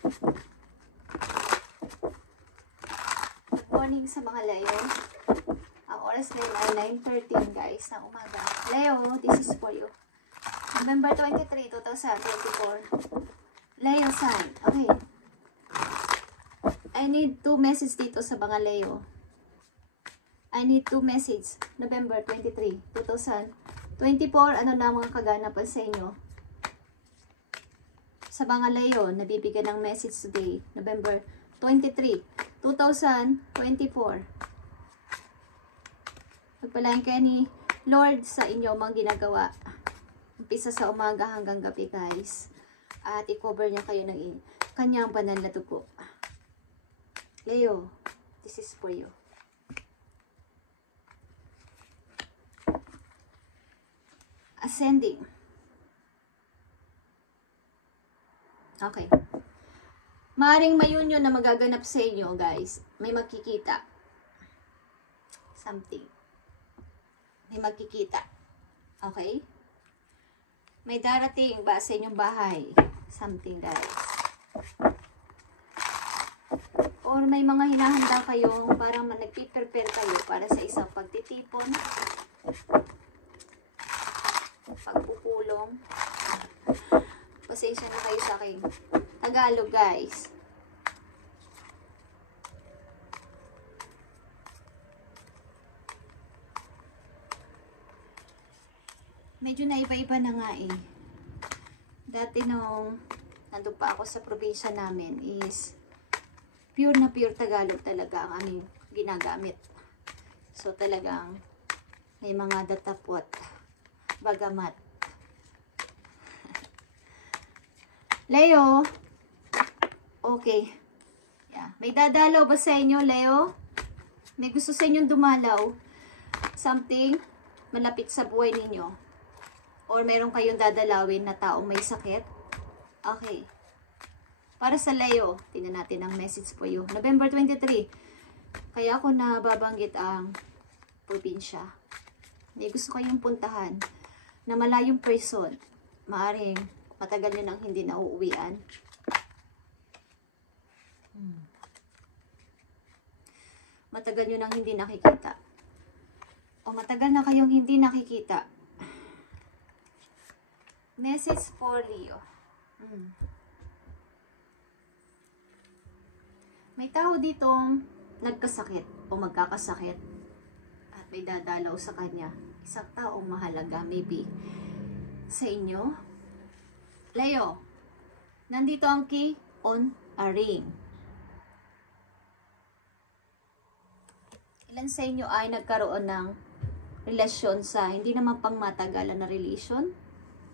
Good morning sa mga Leo. Ang oras ngayon ay 9:13 guys ng umaga. Leo, this is for you. November 23, 2024. Leo sign. Okay. I need 2 messages dito sa mga Leo. I need 2 messages. November 23, 2024. Ano na mga kaganapan sa inyo? Sa mga Leo, nabibigyan ng message today. November 23, 2024. Pagpalain kayo ni Lord sa inyo mga ginagawa. Umpisa sa umaga hanggang gabi guys. At i-cover niya kayo ng kanyang banal na dugo. Leo, this is for you. Ascending. Okay. Maaring may union na magaganap sa inyo, guys. May magkikita. Something. May magkikita. Okay? May darating ba sa inyong bahay? Something, guys. Or may mga hinahanda kayo, parang nagpiprepare kayo para sa isang pagtitipon, pagpupulong. Pasensya na kayo sa akin. Tagalog, guys. Medyo na iba-iba na nga eh. Dati nung nandun pa ako sa probinsya namin is pure na pure Tagalog talaga ang aming ginagamit. So talagang may mga datapwat, bagamat. Leo, okay. Yeah. May dadalaw ba sa inyo, Leo? May gusto sa inyong dumalaw? Something malapit sa buhay ninyo? Or meron kayong dadalawin na taong may sakit? Okay. Para sa Leo, tingnan natin ang message po you. November 23. Kaya ako nababanggit ang probinsya. May gusto kayong puntahan na malayong person. Maaring matagal nyo nang hindi nauuwian. Matagal nyo nang hindi nakikita. O matagal na kayong hindi nakikita. Message for Leo. May tao ditong nagkasakit o magkakasakit at may dadalaw sa kanya. Isang taong mahalaga, maybe sa inyo. Leo, nandito ang key on a ring. Ilan sa inyo ay nagkaroon ng relasyon sa hindi naman pang matagalan na relasyon?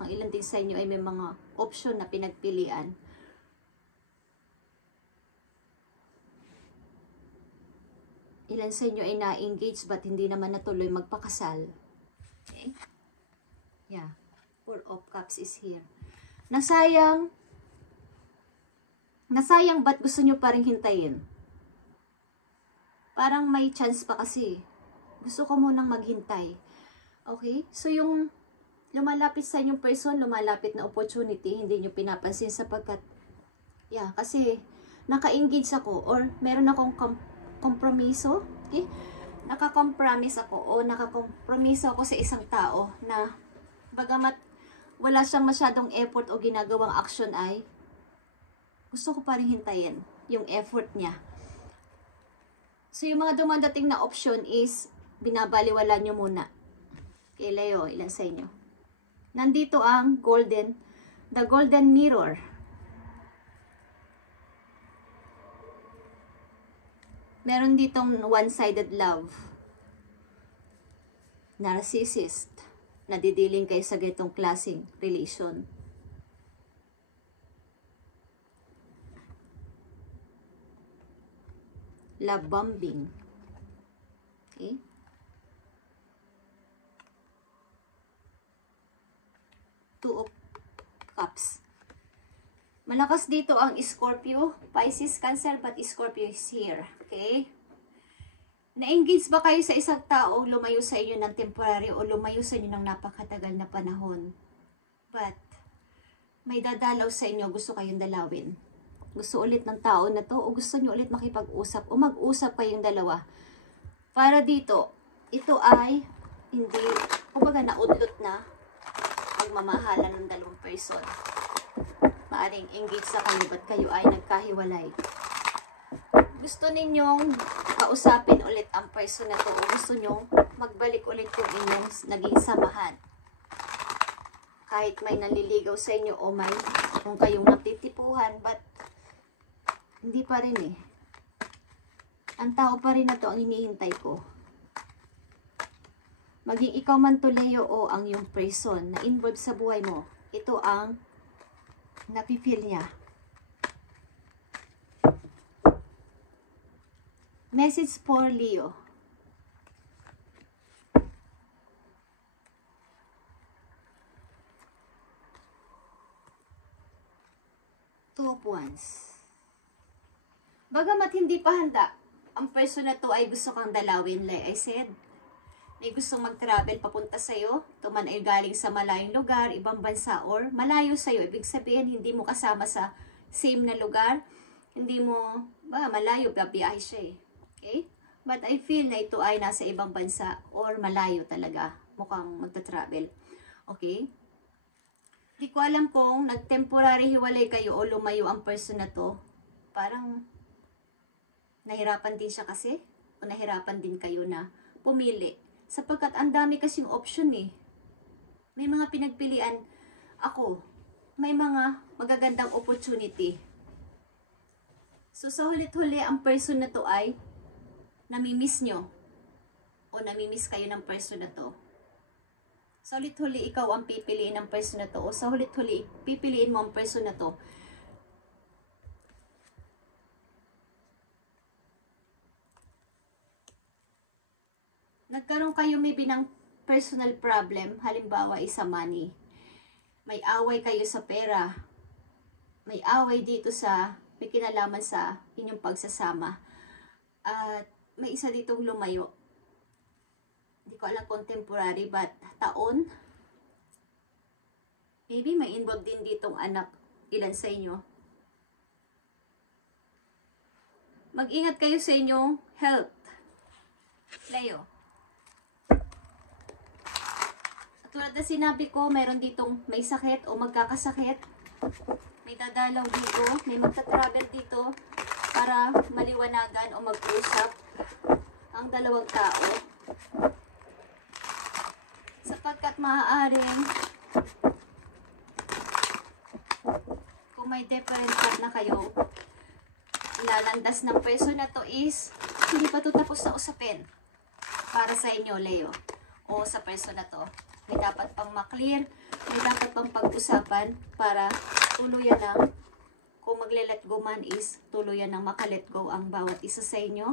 Ang ilan din sa inyo ay may mga option na pinagpilian. Ilan sa inyo ay na-engage but hindi naman natuloy magpakasal. Okay? Yeah. Four of Cups is here. Nasayang ba't gusto nyo pa rin hintayin? Parang may chance pa kasi. Gusto ko munang maghintay. Okay? So yung lumalapit sa inyong person, lumalapit na opportunity, hindi nyo pinapansin sapagkat, yeah, kasi naka-engage ako or meron akong kompromiso, okay? Nakakompromise ako o nakakompromiso ako sa isang tao na bagamat wala siyang masyadong effort o ginagawang action ay gusto ko pa rin hintayin yung effort niya. So yung mga dumadating na option is binabaliwala nyo muna. Okay, Leo, ilan sa inyo? Nandito ang the golden mirror. Meron ditong one-sided love. Narcissist. Nadidiling kayo sa ganitong klaseng relation. Love bombing. Okay? Two of Cups. Malakas dito ang Scorpio, Pisces, Cancer, but Scorpio is here. Okay? Na-engage ba kayo sa isang tao lumayo sa inyo ng temporary o lumayo sa inyo ng napakatagal na panahon? But, may dadalaw sa inyo, gusto kayong dalawin. Gusto ulit ng tao na to o gusto nyo ulit makipag-usap o mag-usap kayong dalawa. Para dito, ito ay hindi, kumbaga naudlot na pagmamahalan ng dalawang person. Maaring engage sa kayo, ba't kayo ay nagkahiwalay. Gusto ninyong kausapin ulit ang person na to o gusto nyong magbalik ulit yung inyong naging samahan. Kahit may naliligaw sa inyo o may kung kayong natitipuhan, but hindi pa rin eh. Ang tao pa rin na to ang hinihintay ko. Maging ikaw man to, Leo, o ang yung person na involved sa buhay mo, ito ang napipil niya. Message for Leo. Two of Wands. Bagamat hindi pa handa, ang person na to ay gusto kang dalawin, like I said. May gustong mag-travel papunta sa'yo. Ito man ay galing sa malayong lugar, ibang bansa, or malayo sa'yo. Ibig sabihin, hindi mo kasama sa same na lugar. Hindi mo, malayo, babiyahe siya eh. Okay? But I feel na ito ay nasa ibang bansa or malayo talaga. Mukhang magta-travel. Okay? Hindi ko alam kung nag-temporary hiwalay kayo o lumayo ang person na to. Parang nahirapan din siya kasi o nahirapan din kayo na pumili. Sapagkat ang dami kasing option eh. May mga pinagpilian ako. May mga magagandang opportunity. So sa hulit-huli, ang person na to ay namimiss nyo. O namimiss kayo ng person na to. Sa hulit-huli, ikaw ang pipiliin ng person na to. O sa hulit-huli, pipiliin mo ang person na to. Nagkaroon kayo maybe ng personal problem, halimbawa isa money. May away kayo sa pera. May away dito sa, may kinalaman sa inyong pagsasama. At may isa ditong lumayo. Hindi ko alam kung temporary, but taon. Maybe may involved din ditong anak, ilan sa inyo. Mag-ingat kayo sa inyong health. Leo. Tulad na sinabi ko, meron ditong may sakit o magkakasakit. May dadalaw dito, may magta-travel dito para maliwanagan o mag-usap ang dalawang tao. Sapagkat maaaring kung may different path na kayo, lalandas ng person na to is hindi pa to tapos na usapin para sa inyo, Leo, o sa person na to. May dapat pang maklear, may dapat pang pag-usapan para tuluyan ng, kung magle-let go man is, tuluyan ng makalet go ang bawat isa sa inyo.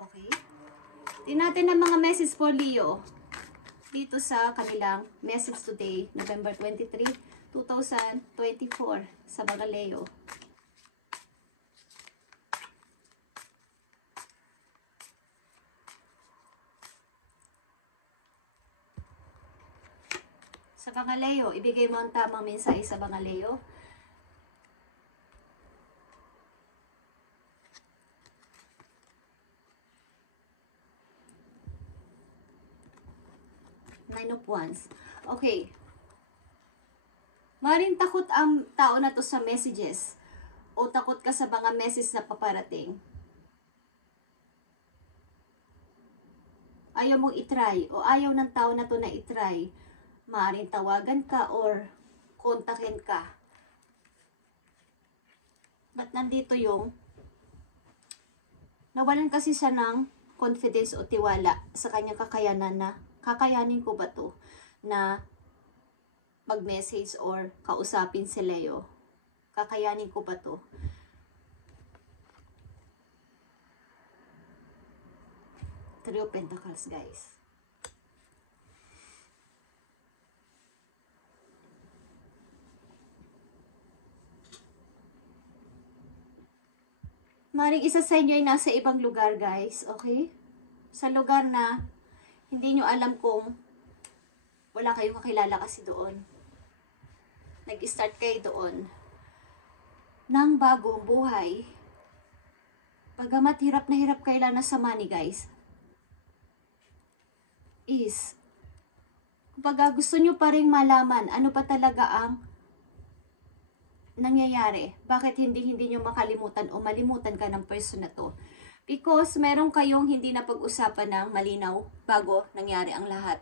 Okay? Tingnan natin ang mga message for Leo dito sa kanilang message today, November 23, 2024 sa mga Leo. Sa mga Leo, ibigay mo ang tamang mensahe sa mga Leo. Nine of Wands. Okay. Maring takot ang tao na to sa messages o takot ka sa mga message na paparating. Ayaw mong itry o ayaw ng tao na to na itry. Maaaring tawagan ka or kontakin ka. But nandito yung nawalan kasi siya ng confidence o tiwala sa kanyang kakayanan na kakayanin ko ba to na mag-message or kausapin si Leo. Kakayanin ko ba to? Three of Pentacles, guys. Maring isa sa inyo ay nasa ibang lugar, guys. Okay? Sa lugar na hindi nyo alam kung wala kayong kakilala kasi doon. Nag-start kayo doon. ng bagong buhay. Pagamat hirap na hirap kayo na sa money, guys, is, kumbaga gusto nyo pa rin malaman ano pa talaga ang nangyayari. Bakit hindi nyo makalimutan o malimutan ka ng person na to? Because meron kayong hindi na pag-usapan ng malinaw bago nangyari ang lahat.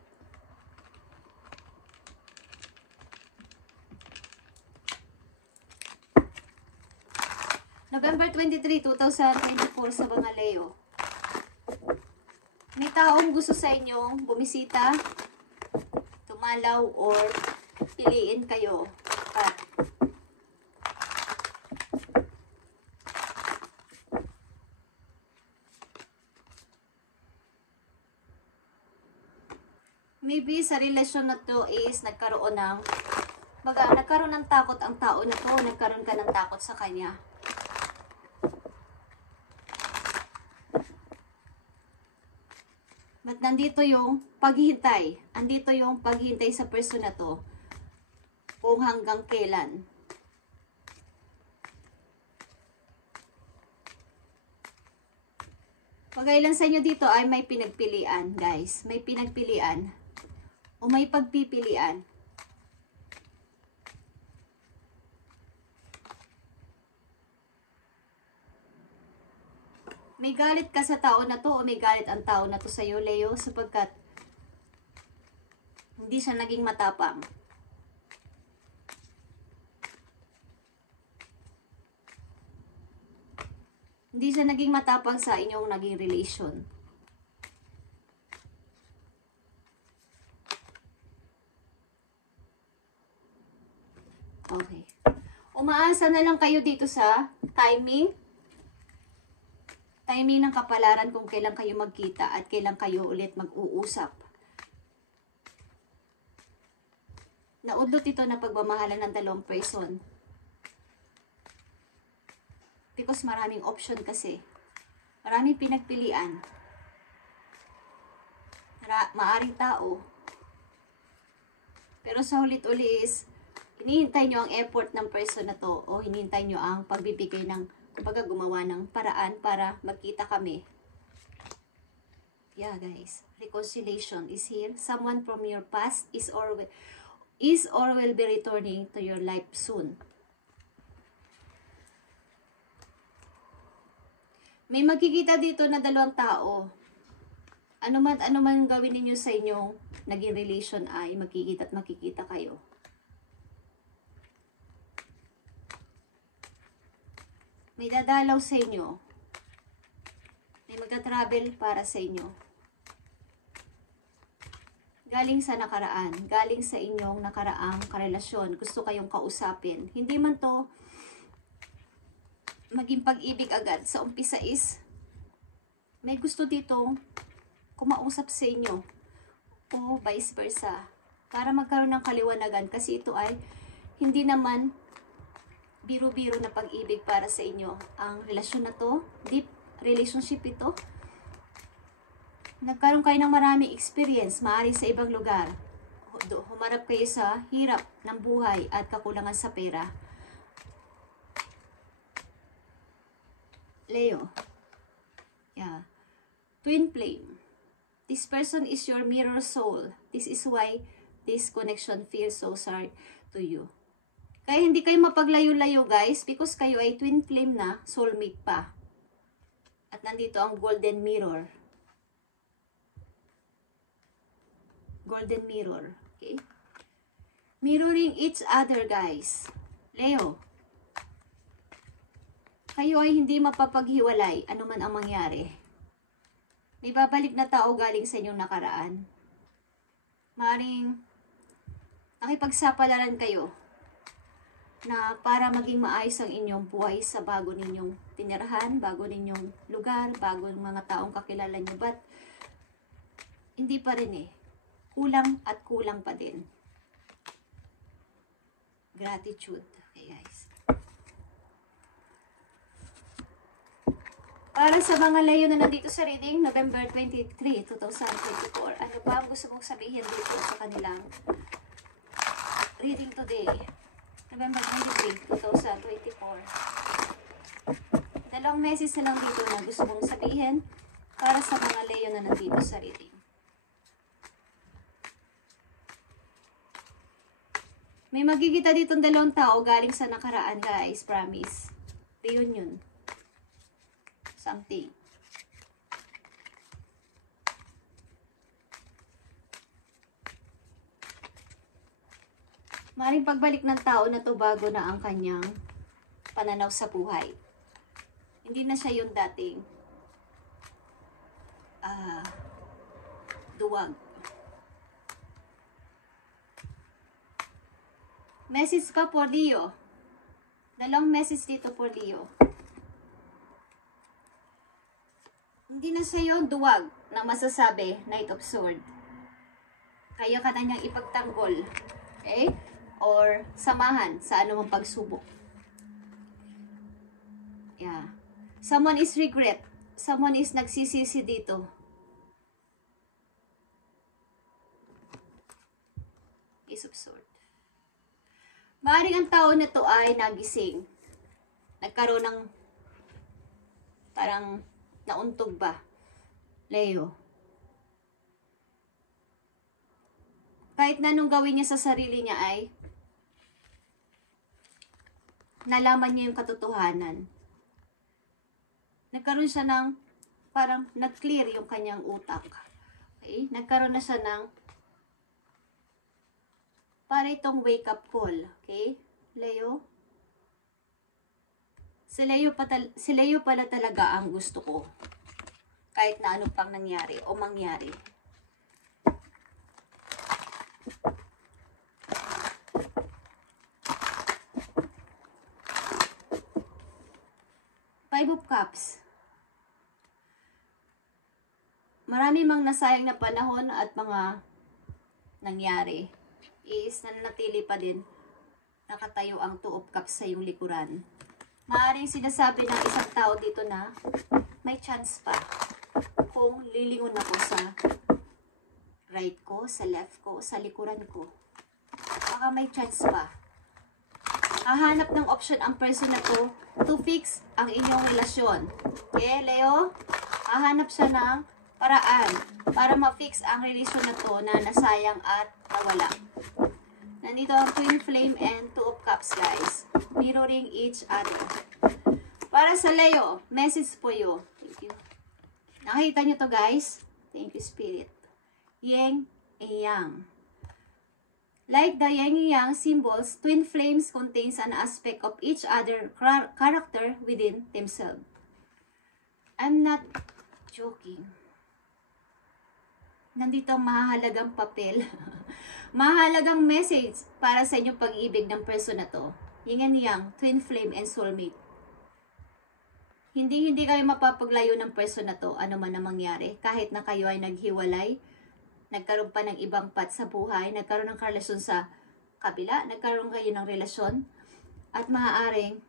November 23, 2024 sa mga Leo. May taong gusto sa inyong bumisita, tumalaw, or piliin kayo. At maybe sa relasyon na to is nagkaroon ng takot ang tao na to, nagkaroon ka ng takot sa kanya. But nandito yung paghihintay. Andito yung paghihintay sa person na to. Kung hanggang kailan. Pagkailan sa inyo dito ay may pinagpilian, guys. May pinagpilian. O may pagpipilian. May galit ka sa tao na to o may galit ang tao na to sa iyo, Leo, sapagkat hindi siya naging matapang. Hindi siya naging matapang sa inyong naging relation. Okay. Umaasa na lang kayo dito sa timing ng kapalaran kung kailan kayo magkita at kailan kayo ulit mag-uusap. Naudlot ito na pagmamahalan ng dalawang person. Because maraming option kasi. Maraming pinagpilian. Maaring tao. Pero sa hulit-uli is, hinihintay nyo ang effort ng person na to o hinihintay nyo ang pagbibigay ng kumbaga gumawa ng paraan para magkita kami. Yeah, guys. Reconciliation is here. Someone from your past is or will be returning to your life soon. May magkikita dito na dalawang tao. Ano man gawin ninyo sa inyong naging relation ay magkikita at makikita kayo. May dadalaw sa inyo. May magta-travel para sa inyo. Galing sa nakaraan. Galing sa inyong nakaraang karelasyon. Gusto kayong kausapin. Hindi man to maging pag-ibig agad. Sa umpisa is, may gusto ditong kumausap sa inyo. O vice versa. Para magkaroon ng kaliwanagan. Kasi ito ay hindi naman biro-biro na pag-ibig para sa inyo. Ang relasyon na to, deep relationship ito. Nagkaroon kayo ng maraming experience, maaari sa ibang lugar. Humarap kayo sa hirap ng buhay at kakulangan sa pera. Leo. Yeah. Twin flame. This person is your mirror soul. This is why this connection feels so hard to you. Kaya hindi kayo mapaglayo-layo, guys, because kayo ay twin flame na, soulmate pa. At nandito ang golden mirror. Golden mirror. Okay? Mirroring each other, guys. Leo. Kayo ay hindi mapapaghiwalay, ano man ang mangyari. May babalik na tao galing sa inyong nakaraan. Maring nakipagsapalaran kayo na para maging maayos ang inyong buhay sa bago ninyong tinirahan, bago ninyong lugar, bago mga taong kakilala nyo. But, hindi pa rin eh. Kulang at kulang pa din. Gratitude. Okay, guys. Para sa mga Leo na nandito sa reading, November 23, 2024, ano ba ang gusto mong sabihin dito sa kanilang reading today? November 23, 2024. message na lang dito na gusto mong sabihin para sa mga Leo na nandito sa reading. May magkikita ditong dalawang tao galing sa nakaraan, guys. Promise. Reunion. Something. Maring pagbalik ng tao na to bago na ang kanyang pananaw sa buhay. Hindi na siya yung dating duwag. Message ka for Leo. Dalawang message dito for Leo. Hindi na siya yung duwag na masasabi, Knight of Swords. Kaya ka na niyang ipagtanggol. Okay? Or samahan sa anumang pagsubok. Yeah. Someone is regret. Someone is nagsisisi dito. Ace of Swords. Maaaring ang tao na to ay nagising. Nagkaroon ng parang nauntog ba? Leo. Kahit na nung gawin niya sa sarili niya ay nalaman niya yung katotohanan. Nagkaroon siya ng parang nag-clear yung kanyang utak. Okay? Nagkaroon na siya ng para itong wake up call. Okay? Leo? Si Leo pala talaga ang gusto ko. Kahit na ano pang nangyari o mangyari. Five of Cups. Marami mang nasayang na panahon at mga nangyari is nananatili pa din nakatayo ang Two of Cups sa iyong likuran. Maaaring sinasabi ng isang tao dito na may chance pa kung lilingon ako sa right ko, sa left ko, sa likuran ko. Baka may chance pa. Hahanap ng option ang person na to fix ang inyong relasyon. Okay, Leo? Hahanap siya ng paraan para ma-fix ang relasyon na to na nasayang at nawala. Nandito ang Twin Flame and Two of Cups, guys. Mirroring each other. Para sa Leo, message po you. Thank you. Nakita nyo to, guys? Thank you, Spirit. Yin and Yang. Like the Yin and Yang symbols, twin flames contains an aspect of each other character within themselves. I'm not joking. Nandito ang mahalagang papel. Mahalagang message para sa inyong pag-ibig ng person na to. Yin and Yang, twin flame and soulmate. Hindi kayo mapapaglayo ng person na to, ano man ang mangyari. Kahit na kayo ay naghiwalay, nagkaroon pa ng ibang path sa buhay, nagkaroon ng relasyon sa kabila, nagkaroon kayo ng relasyon, at maaaring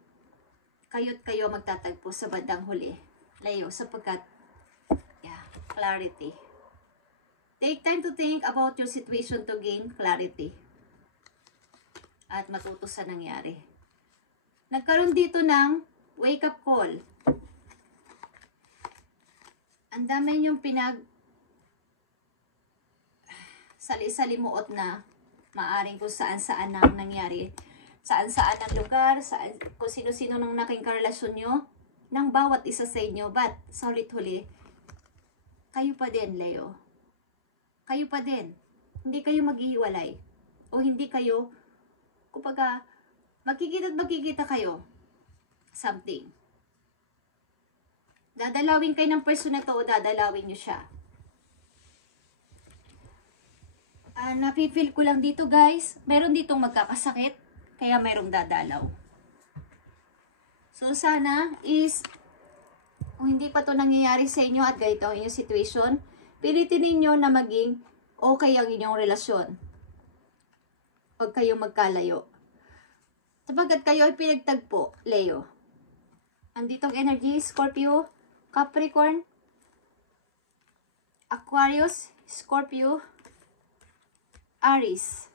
kayo't kayo magtatagpo sa bandang huli. Leo, sapagkat, clarity. Take time to think about your situation to gain clarity. At matuto sa nangyari. Nagkaroon dito ng wake-up call. Ang dami niyong sali-salimuot na maaring kung saan-saan ang nangyari. Saan-saan ang lugar, kung sino-sino nang naging karelasyon nyo, ng bawat isa sa inyo. But, solid huli, kayo pa din, Leo. Kayo pa din. Hindi kayo maghihiwalay. O hindi kayo, kumbaga, magkikita kayo. Something. Dadalawin kayo ng person na to o dadalawin nyo siya. Napipil ko lang dito, guys. Meron ditong magkakasakit, kaya mayroong dadalaw. So, sana is, kung hindi pa to nangyayari sa inyo at ganito ang inyong situation, pilitin ninyo na maging okay ang inyong relasyon. Huwag kayong magkalayo. Sapagkat kayo ay pinagtagpo, Leo. Anditong energy, Scorpio, Capricorn, Aquarius, Scorpio, Aries.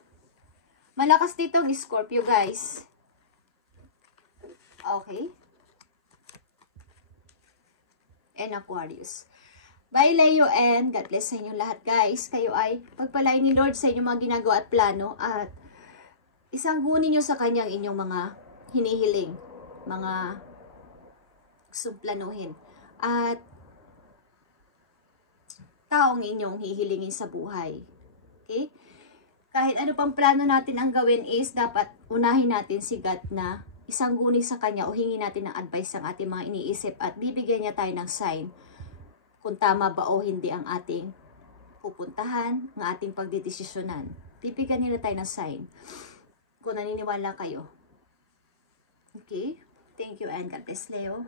Malakas dito ang Scorpio, guys. Okay. and Aquarius. Bye, Leo, and God bless sa inyo lahat, guys. Kayo ay pagpalain ni Lord sa inyong mga ginagawa at plano at isanggunin nyo sa Kanyang inyong mga hinihiling, mga gustong planuhin, at taong inyong hihilingin sa buhay. Okay? Kahit ano pang plano natin ang gawin is dapat unahin natin si God na isangguni sa Kanya o hingi natin ng advice ang ating mga iniisip at bibigyan niya tayo ng sign kung tama ba o hindi ang ating pupuntahan, ang ating pagdidesisyonan. Bibigyan nila tayo ng sign kung naniniwala kayo. Okay? Thank you and God bless, Leo.